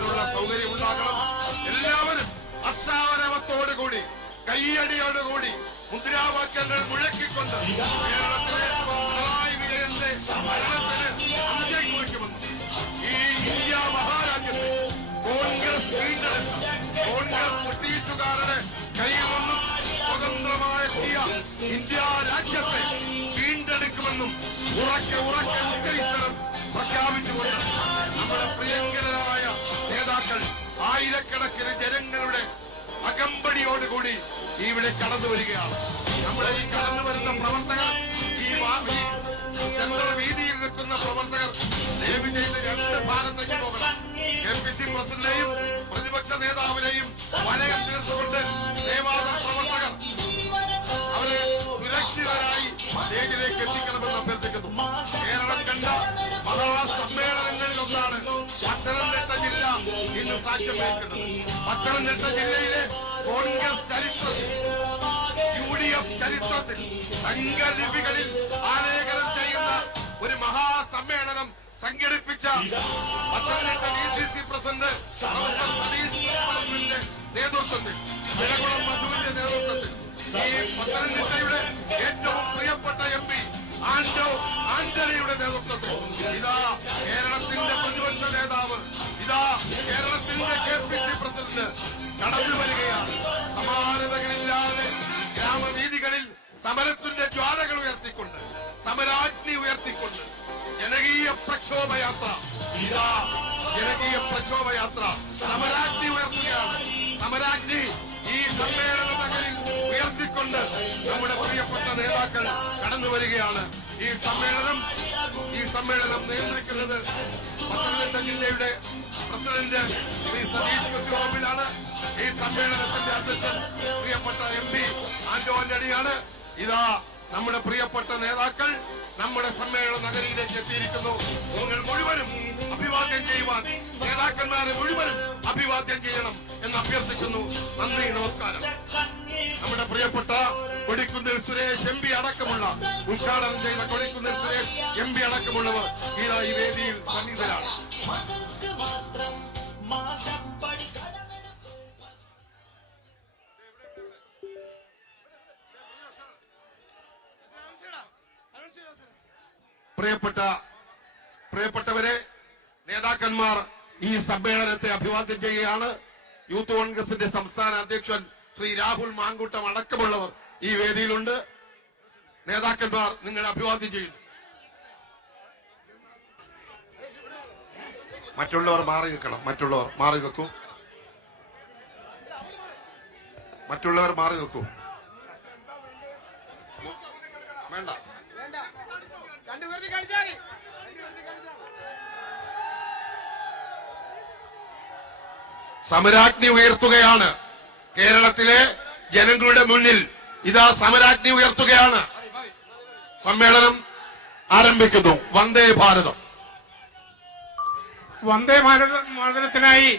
കേൾക്കാനുള്ള സൗകര്യം ഉണ്ടാകണം. എല്ലാവരും അക്ഷാവരവത്തോടുകൂടി കയ്യടിയോടുകൂടി മുദ്രാവാക്യങ്ങൾ മുഴക്കിക്കൊണ്ട് കേരളത്തിലെ പിണറായി വിജയന്റെ ഭരണത്തിന് അന്ത്യം കുറിക്കുമെന്നും ഈ ഇന്ത്യ മഹാരാജ്യത്തെ കോൺഗ്രസ് വീണ്ടെടുത്ത കോൺഗ്രസ് ബ്രിട്ടീഷുകാരുടെ കയ്യിൽ നിന്നും സ്വതന്ത്രമായ ഇന്ത്യ രാജ്യത്തെ വീണ്ടെടുക്കുമെന്നും ഉറക്കെ ഉച്ചയിത്തരം പ്രഖ്യാപിച്ചുകൊണ്ട് നമ്മുടെ പ്രിയങ്കരായ നേതാക്കൾ ആയിരക്കണക്കിന് ജനങ്ങളുടെ അകമ്പടിയോടുകൂടി ഇവിടെ കടന്നു വരികയാണ്. നമ്മുടെ ഈ കടന്നു വരുന്ന പ്രവർത്തകർ, ഈ സെൻട്രൽ വീതിയിൽ നിൽക്കുന്ന പ്രവർത്തകർ ദയവ് ചെയ്ത് രണ്ട് ഭാഗത്തേക്ക് പോകണം. KPC പ്രസിഡന്റിനെയും പ്രതിപക്ഷ നേതാവിനെയും വലയം തീർത്തുകൊണ്ട് സേവാദൾ പ്രവർത്തകർ അവരെ സുരക്ഷിതരായി സ്റ്റേജിലേക്ക് എത്തിക്കണമെന്ന് അഭ്യർത്ഥിക്കുന്നു. കേരളം കണ്ട മഹാസമ്മേളനങ്ങളിലൊന്നാണ് പത്തനംതിട്ട ജില്ല ഇന്ന് സാക്ഷ്യം വഹിക്കുന്നത്. പത്തനംതിട്ട ജില്ലയിലെ കോൺഗ്രസ് ചരിത്രത്തിൽ, UDF ചരിത്രത്തിൽ തങ്കലിപികളിൽ ആലേഖനം ചെയ്യുന്ന ഒരു മഹാസമ്മേളനം സംഘടിപ്പിച്ച Pathanamthitta DCC president professor Satheesh കുമാറിന്റെ നേതൃത്വത്തിൽ, വിളകുളം മധുവിന്റെ നേതൃത്വത്തിൽ, ഈ പത്തനംതിട്ടയുടെ ഏറ്റവും പ്രിയപ്പെട്ട MP ആന്റണിയുടെ നേതൃത്വത്തിൽ ഇതാ കേരളത്തിന്റെ പ്രതിപക്ഷ നേതാവ്, ഇതാ കേരളത്തിന്റെ KPC പ്രസിഡന്റ് കടന്നു വരികയാണ്. സമാനതകളില്ലാതെ ഗ്രാമവീഥികളിൽ സമരത്തിന്റെ ജ്വാലകൾ ഉയർത്തിക്കൊണ്ട്, സമരാഗ്നി ഉയർത്തിക്കൊണ്ട് ജനകീയ പ്രക്ഷോഭയാത്ര, ഇതാ ജനകീയ പ്രക്ഷോഭയാത്ര സമരാഗ്നി ഉയർത്തുകയാണ്. സമരാഗ്നി ഈ സമ്മേളന നഗരിൽ ഉയർത്തിക്കൊണ്ട് നമ്മുടെ പ്രിയപ്പെട്ട നേതാക്കൾ കടന്നു വരികയാണ്. ഈ സമ്മേളനം നിയന്ത്രിക്കുന്നത് പത്തനംതിട്ട ജില്ലയുടെ പ്രസിഡന്റ് ശ്രീ സതീഷ് കുറ്റിയോറമ്പിലാണ്. ഈ സമ്മേളനത്തിന്റെ അധ്യക്ഷൻ പ്രിയപ്പെട്ട MP ആന്റണിയാണ്. ഇതാ നമ്മുടെ പ്രിയപ്പെട്ട നേതാക്കൾ നമ്മുടെ സമ്മേളന നഗരിയിലേക്ക് എത്തിയിരിക്കുന്നു. നിങ്ങൾ മുഴുവനും അഭിവാദ്യം ചെയ്യുവാൻ, നേതാക്കന്മാരെ മുഴുവനും അഭിവാദ്യം ചെയ്യണം എന്ന് അഭ്യർത്ഥിക്കുന്നു. നന്ദി, നമസ്കാരം. നമ്മുടെ പ്രിയപ്പെട്ട കൊടിക്കുന്നിൽ സുരേഷ് MP അടക്കമുള്ള, ഉദ്ഘാടനം ചെയ്ത കൊടിക്കുന്നിൽ സുരേഷ് MP അടക്കമുള്ളവർ ഇതാ ഈ വേദിയിൽ സന്നിഹിതരാണ്. പ്രിയപ്പെട്ടവരെ, നേതാക്കന്മാർ ഈ സമ്മേളനത്തെ അഭിവാദ്യം ചെയ്യുകയാണ്. യൂത്ത് കോൺഗ്രസിന്റെ സംസ്ഥാന അധ്യക്ഷൻ ശ്രീ രാഹുൽ മാങ്കൂട്ടം അടക്കമുള്ളവർ ഈ വേദിയിലുണ്ട്. നേതാക്കന്മാർ നിങ്ങൾ അഭിവാദ്യം ചെയ്യുന്നു. മറ്റുള്ളവർ മാറി നിൽക്കണം. മറ്റുള്ളവർ മാറി നിൽക്കൂ. വേണ്ട. സമരാഗ്നി ഉയർത്തുകയാണ്. കേരളത്തിലെ ജനങ്ങളുടെ മുന്നിൽ ഇതാ സമരാഗ്നി ഉയർത്തുകയാണ്. സമ്മേളനം ആരംഭിക്കുന്നു. വന്ദേ ഭാരതം. വന്ദേ ഭാരതത്തിനായി